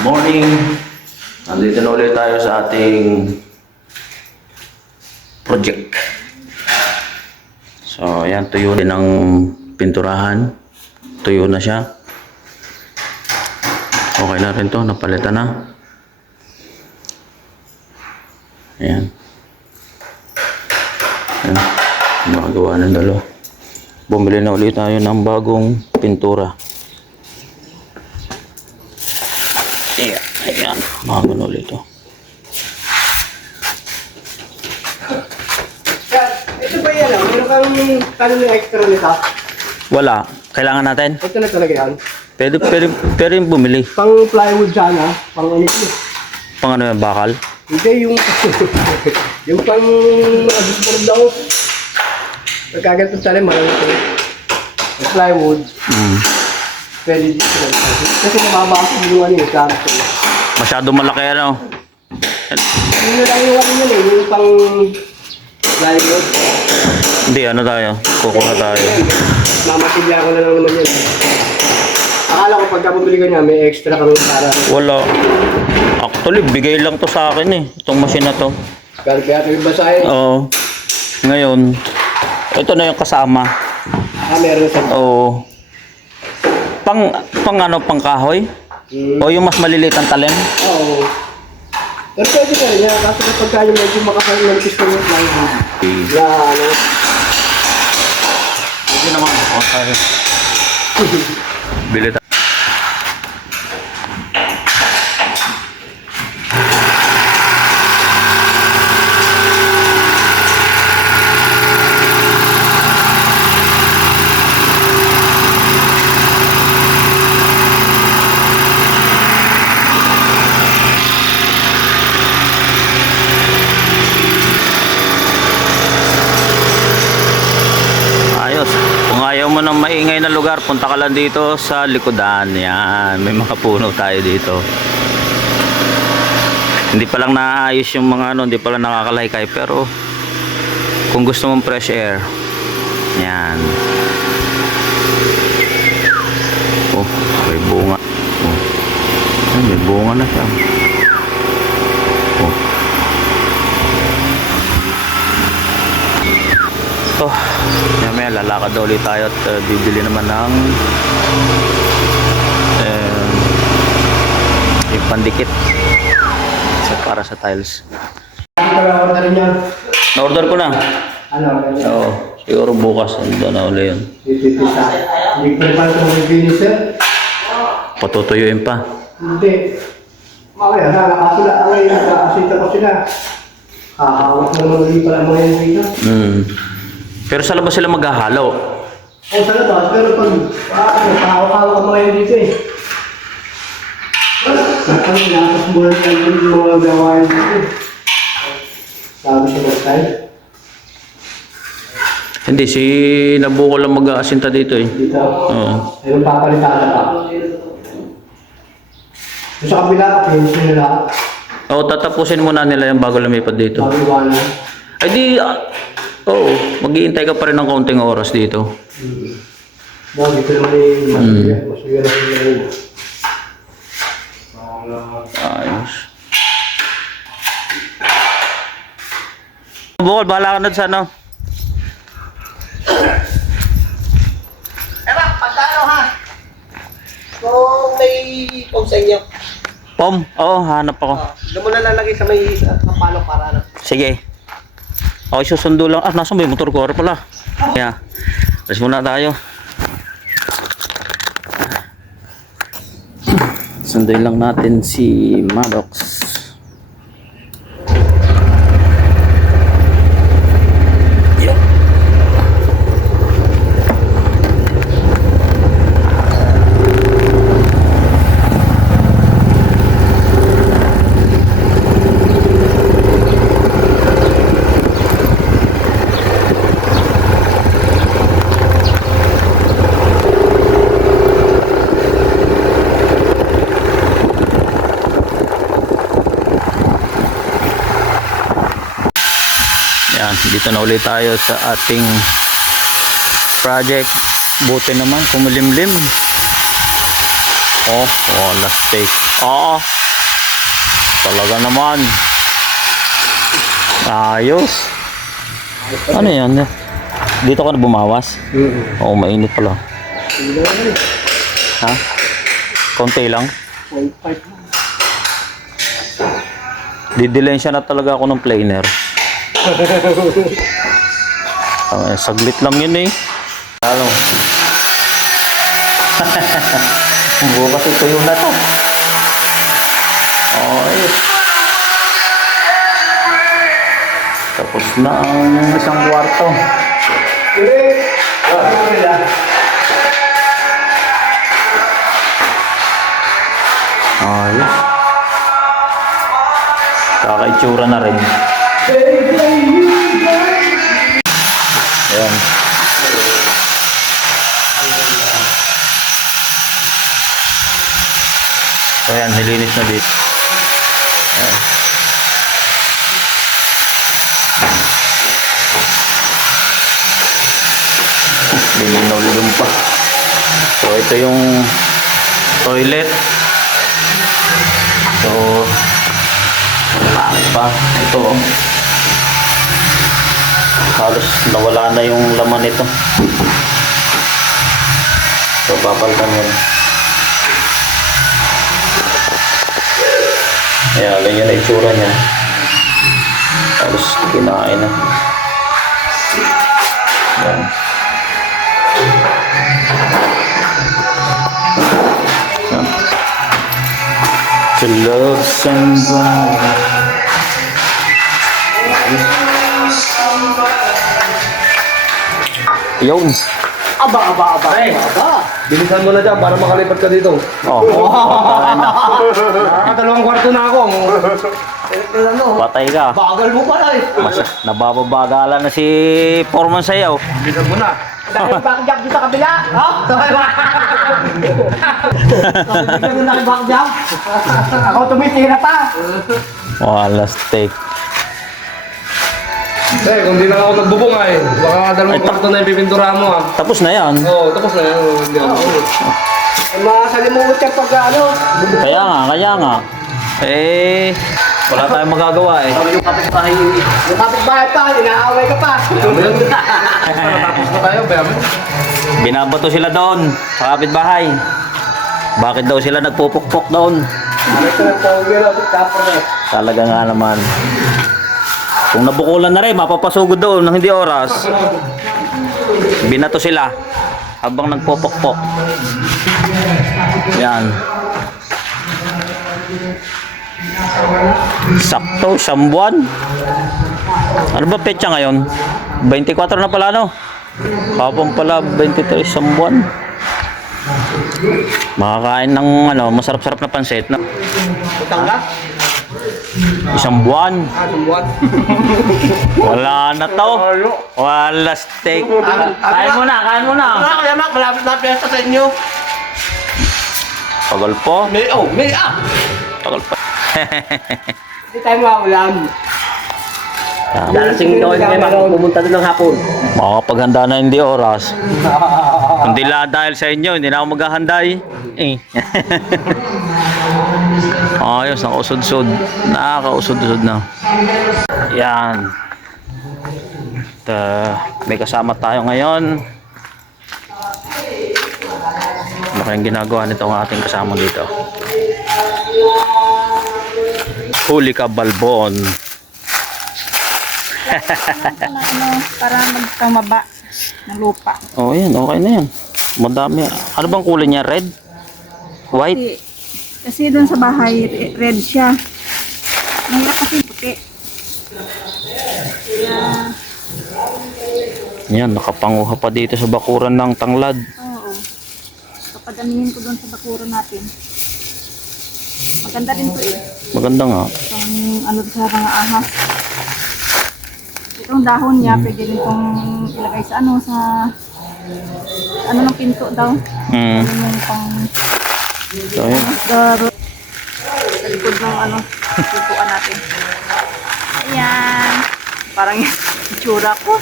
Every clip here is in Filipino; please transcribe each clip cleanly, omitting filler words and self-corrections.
Good morning. Nandito na ulit tayo sa ating project. So, ayan, tuyo din ang pinturahan. Tuyo na siya. Okay na rin to, napalitan na. Ayan. Ayan, makagawa ng dalawa. Bumili na ulit tayo ng bagong pintura. Ayan, makagawa ulit to. Ito ba yan? Meron kang tanong yung extra nito? Wala. Kailangan natin? Ito na talaga yan. Pwede yung bumili. Pang plywood sana, pang ano ito. Pang ano yan, bakal? Hindi yung yung pang mga disboard daw. Pagkaganto sana marami ito. Yung plywood, pwede dito. Kasi nababasa yung ano yung sarap ko. Masyado malaki ano. Yun na lang yung ano yun eh, yung pang plywood. Hindi, ano tayo? Kukuha tayo. Mamatigla ko na lang naman yun. Akala ko pagka bumili ka niya, may extra kami para. Wala. Actually, bigay lang to sa akin eh. Itong machine na to. Kaya ito yung basahin. Oo. Ngayon, ito na yung kasama. Meron sa. Oo. Pang ano, pang kahoy? O yung mas maliliit ang talim? Oo. Pero pwede ka rin yan. Kasi kapag kayo medyo makapag-mantis ko yung plywood. Na ano. Hindi naman. Okay. Bili tayo. Kung ayaw mo ng maingay na lugar, punta ka lang dito sa likodan. Yan, may mga puno tayo dito. Hindi pa lang naayos yung mga ano, hindi pa lang nakakalaykay, pero kung gusto mong fresh air, yan. Oh, may bunga. Oh. Ay, may bunga na siya. Oh. Oh, may lalakad ulit tayo at bibili naman ng yung pandikit para sa tiles. Hindi ka lang order niya. Na-order ko na. Ano? Oo, siguro bukas ando na ulit yun. Pipisa. Hindi ko pa ito mag-finish sir. Patutuyuin pa. Hindi. Mamaya na. Nakasula. Ang ngayon. Nakasita ko sila. Hahawak na ulit pala mga yan dito. Pero sa labas sila maghahalo. Oh, sa labas. Pero pag hahawak ang mga yan dito eh. Nakang nakas mo lang yung mga gawain dito. Sabi siya mag-style. Hindi, si Nabuko lang mag-aasinta dito eh. Dito. Oo. Ayun, papalitan pa. Sa kabila, finish nyo na lahat. Oo, tatapusin muna nila yung bago lumipad dito. Bago-bago na. Ay di, oo, mag-iintay ka pa rin ng kaunting oras dito. Bakit dito naman yung masaya na sila rin. Ayos. Bukol, bahala ka na sa ano. Eba, pagkano ha? Kung may pong sa inyo. Pom, oo, hanap ako. Doon mo na lalagay sa may kapalo para ano. Sige. Okay, susundo lang. Ah, nasa may motor ko pala. Yeah. Alas muna tayo. Sunduin lang natin si Maddox. Yan, dito na ulit tayo sa ating project. Buti naman, kumulimlim. Oh, wala steak. Oo. Talaga naman. Ayos. Ano yan? Dito ka na bumawas? Oo, mainit pala. Ha? Konti lang? 0.5. Didilensya na talaga ako ng planer. Saglit lang yun eh. Ano? Bukas ito yung na to. Ayos. Tapos na ang isang kwarto. Ayos. Kakaitsura na rin. Ayan. Ayan, nilinis na dito. Ayan. Linulong pa. So, ito yung toilet. So, pangit pa. Ito, oh. Halos nawala na yung laman nito. So, papalitan yun. Ayan, ganyan na itsura niya. Halos kinain na. Ayan. To love somebody. Yun. Aba. Bilisan mo na dyan para makalipat ka dito. Oh. Patay na. Nakakadalawang kwarto na ako. Patay ka. Bagal mo pala eh. Nabababagalan na si Foreman sa'yo. Bilisan mo na. Dahil backjump dito sa kabila. Ha? Bilisan mo na kay backjump. Ako tumitira pa. Wala steak. Kung di lang ako nagbubungay, baka dalawang kwarto na yung pipinturahan mo ha. Tapos na yan. Oo, tapos na yan. Masalimuot siya pag ano. Kaya nga. Eh, wala tayong magagawa eh. Yung kapitbahay pa, inaaway ka pa. Natapos na tayo, bayaman. Binabato sila doon sa kapitbahay. Bakit daw sila nagpupukpok doon? Talaga nga naman. Kung nabukulan na rin, mapapasugod doon ng hindi oras. Binato sila habang nagpupukpok. Yan. Sakto, siyang buwan. Ano ba petsa ngayon? 24 na pala, no? Kapon pala, 23 siyang buwan. Makakain ng masarap-sarap na pansit, no? Utang ka? Isang buwan. Buwan. Wala na to. Wala steak. Kain mo na. Kaya mak, malapit na piyesta sa inyo. Tagal po. May Tagal pa. Hindi tayo maulan. Darating daw kayo mak, pumunta doon ng hapon. Makapaghanda na hindi oras. Hindi lang dahil sa inyo, hindi na ako maghahanday. Ayos, nakausod-sod. Nakakausod-sod na. Yan. May kasama tayo ngayon. Ano kayang ginagawa nito ang ating kasama dito? Huli ka, Balbon. Para magkamaba ng lupa. Oh, yan. Okay na yan. Madami. Ano bang kulay niya? Red? White? Kasi doon sa bahay, red siya. Mahirap kasi puti. Kaya, Yan, nakapanguha pa dito sa bakuran ng tanglad. oo. Papadamihin ko doon sa bakuro natin. Maganda rin to eh. Maganda nga. Itong sa mga ahas. Itong dahon niya, pwede rin itong ilagay sa ng pinto daw. Mm. Yung pang So, yun. sa likod ng pintuan natin. Ayan. Parang yung itsura ko.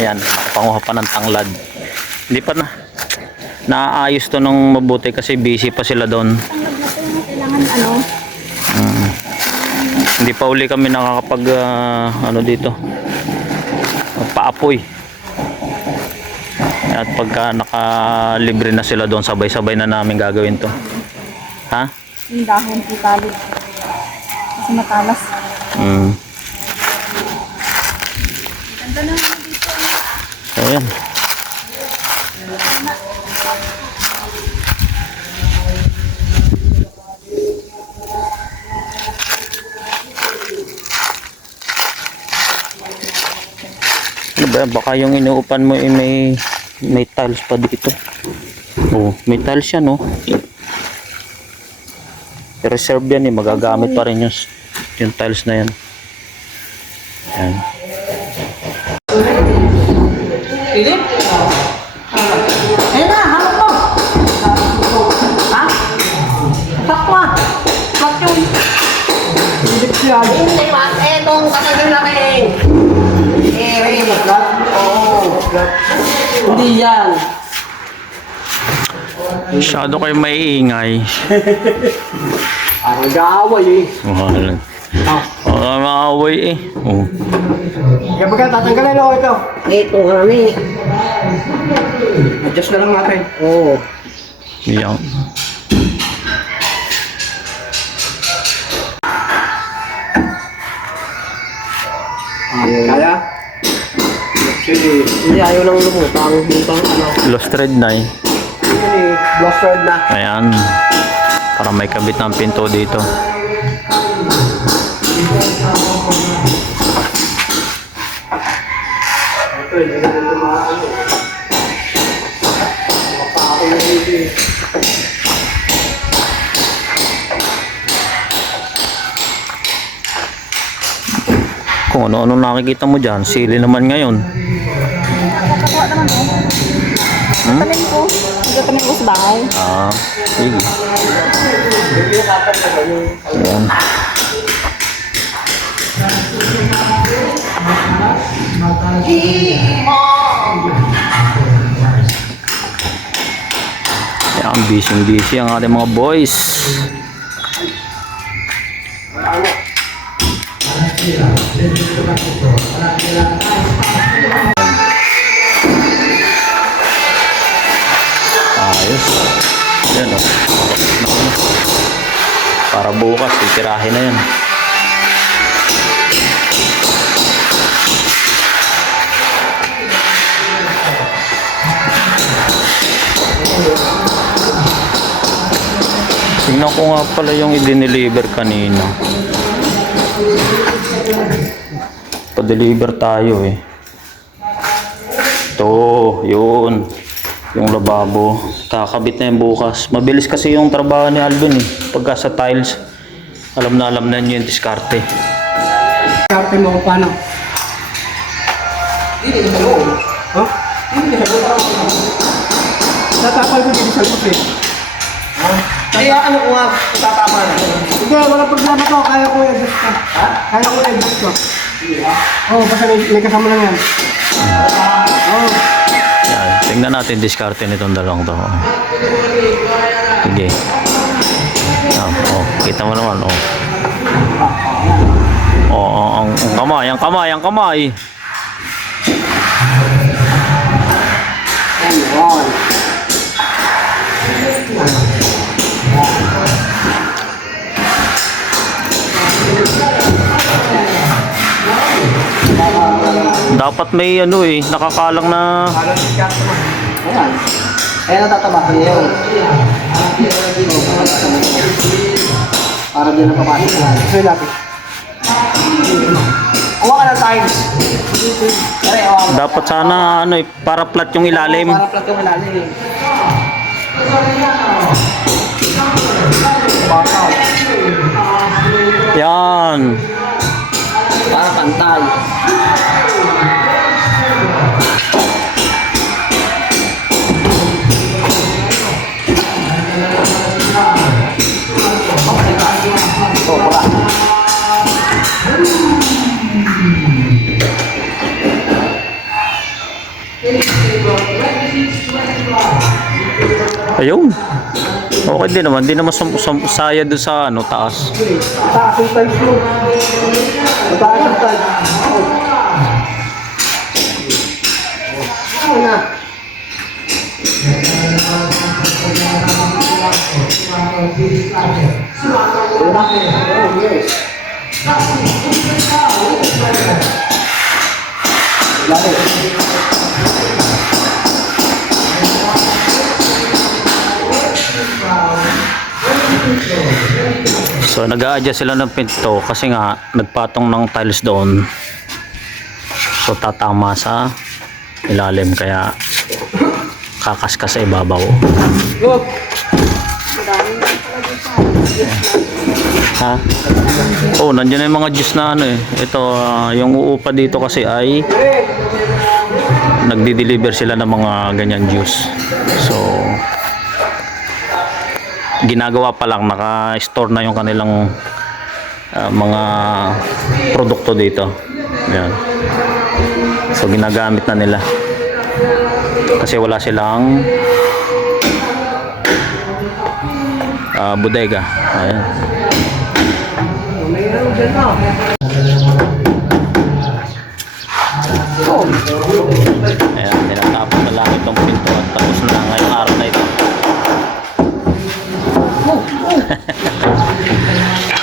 Ayan, nakapanguha pa ng tanglad. Hindi pa na. naayos to nung mabuti kasi busy pa sila doon. Tanggap na to yung kailangan ano. Hindi pa uli kami nakakapag ano dito, paapoy. At pagka nakalibre na sila doon, sabay-sabay na namin gagawin to. Ha? Yung dahon itali. Kasi matalas. Ganda na naman dito. So yan. Ano ba yan? Baka yung inuupan mo may tiles pa dito. Oh, may tiles yan, oh. Reserve yan, eh. Magagamit pa rin yung tiles na yan. Yan. Philip? Ayan na, hanap mo. Ha? Takwa. Bakit yung... Philip siya. Hindi, mas etong katagal na kayo. Hindi yan. Masyado kayo maiingay. Parang nag-aaway eh. Mahal. Maaway eh. Oh. Kaya baga, tatanggalin ako ito. Ito nga ni. Adjust na lang natin. Oo. Yan. Kaya? Actually, Hindi, ayaw nang lumutang. Lumutang ano. Lost thread na eh. actually, block thread na. Ayan. Para may kabit ng pinto dito. Ito, hindi na ito maano. Mapako na dito eh. Kung ano-ano nakikita mo dyan, sili naman ngayon. Nakakatawa naman oh. Tanim ko. Tanim ko sa bahay. Ah, sige. Ayan. Ayan, busy ang ating mga boys. Ayos. Yan o. Para bukas, titirahin na yan. Tingnan ko nga pala yung i-deliver kanina. Pa-deliver tayo eh. Ito, yun. Yung lababo. Kakabit na yung bukas. Mabilis kasi yung trabaho ni Alvin eh. Pagka sa tiles, alam na niyo yung diskarte. Karte mo kung paano? Hindi, sa loob. Ha? Hindi, sa loob. Tatapal ko dito sa loob eh. Kaya ano ko nga, tatama na. Hindi, wala problema to. Kaya ko i-adjust ko. Ha? Kaya ko i-adjust ko. Oo, basta may kasama lang yan. Oo. Yan, tingnan natin diskarte nitong dalawang to. Sige. Kita mo naman, oh. Ang kamay. Ayun. Dapat may ano eh, nakakalang na. Parang diskarte mo. Ayan. Ayan ang tataba. Ayan. Para din ang papasok na. Gusto natin. Kuha ka ng tiles. Pare, Dapat sana ano eh, para flat yung ilalim. para plat yung ilalim. Yan. Para pantay. Oh, baka. Ayun. Okay din naman. Hindi naman saya doon sa ano, taas. Taas yung tiles mo. Mataas yung tiles. Ano na? So nag-a-adjust sila ng pinto kasi nga nagpatong ng tiles doon. So tatama sa ilalim kaya kakaskas sa ibabaw. Go! Ha? Oh, nandiyan na yung mga juice na ano eh. Ito, yung uupa dito kasi ay nagdi-deliver sila ng mga ganyan juice. So, ginagawa pa lang, naka-store na yung kanilang mga produkto dito. Yan. So, ginagamit na nila. Kasi wala silang bodega. Ayan. Mayroon dyan na. Ayan, tinatapos na lang itong pinto at tapos na ngayong araw na ito.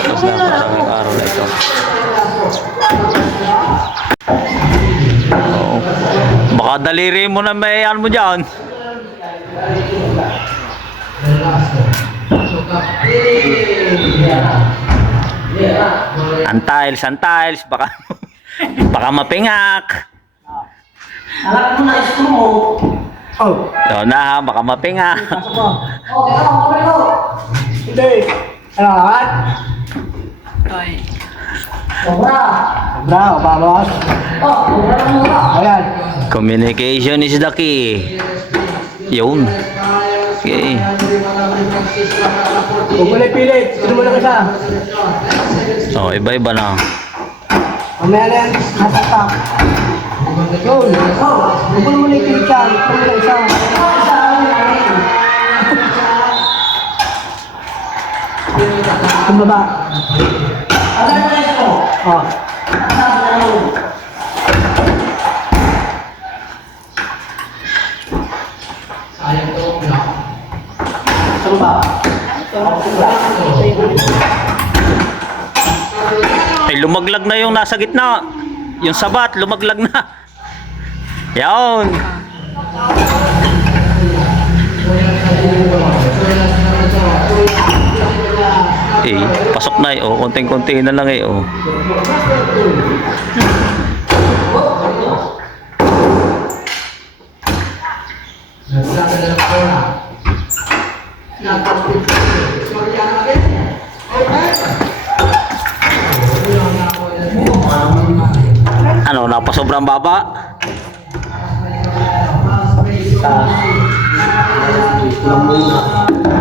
Tapos na ngayong araw na ito. Oo. Baka daliri mo na may ano mo dyan. Antiles, baka baka mapingak. Alam mo na gusto mo. Oh. So na, baka mapingak. Hindi. Alahat. Ay. Sobra. Sobra, pabawas. Sobra na mura. Ayan. Communication is the key. Yun. Okay. Huwag mo na pilit. Sino mo na isa? So, iba-iba na. Mamaya na yan. Nasa top. Yun. Huwag mo na ipilit yan. Huwag mo na isa. Tumaba. Oh. Ay, lumaglag na yung nasa gitna. Yung sabat, lumaglag na. Yawn. Eh, pasok na eh. Oh, konting-konti na lang eh. Oh. Ano, napasobrang baba?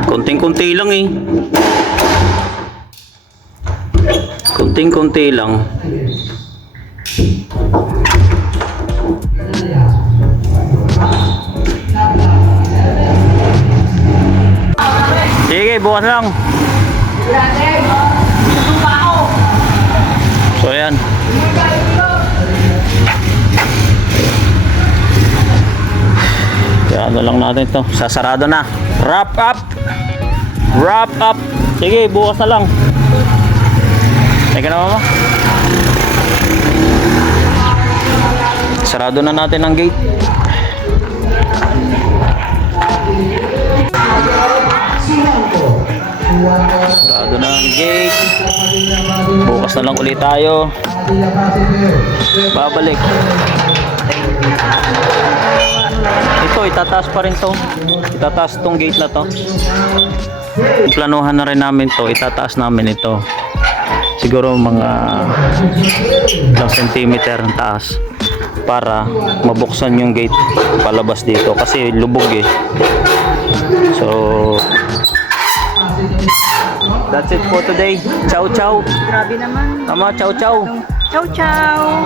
Konting-konti lang eh. Konting-konti lang. Sige, bukas lang. So, ayan. Kaya ano lang natin ito. Sasarado na. Wrap up. Wrap up. Sige, bukas na lang. Teka na mama. Sarado na natin ang gate. Sarado na ang gate. Bukas na lang ulit tayo. Babalik. Ito, itataas pa rin to. Itataas tong gate na to. Planuhan na rin namin to. Itataas namin ito. Siguro mga ilang centimeter ang taas para mabuksan yung gate palabas dito kasi lubog eh. So that's it for today. Ciao ciao. Grabe naman. Tama, ciao ciao. Ciao, ciao.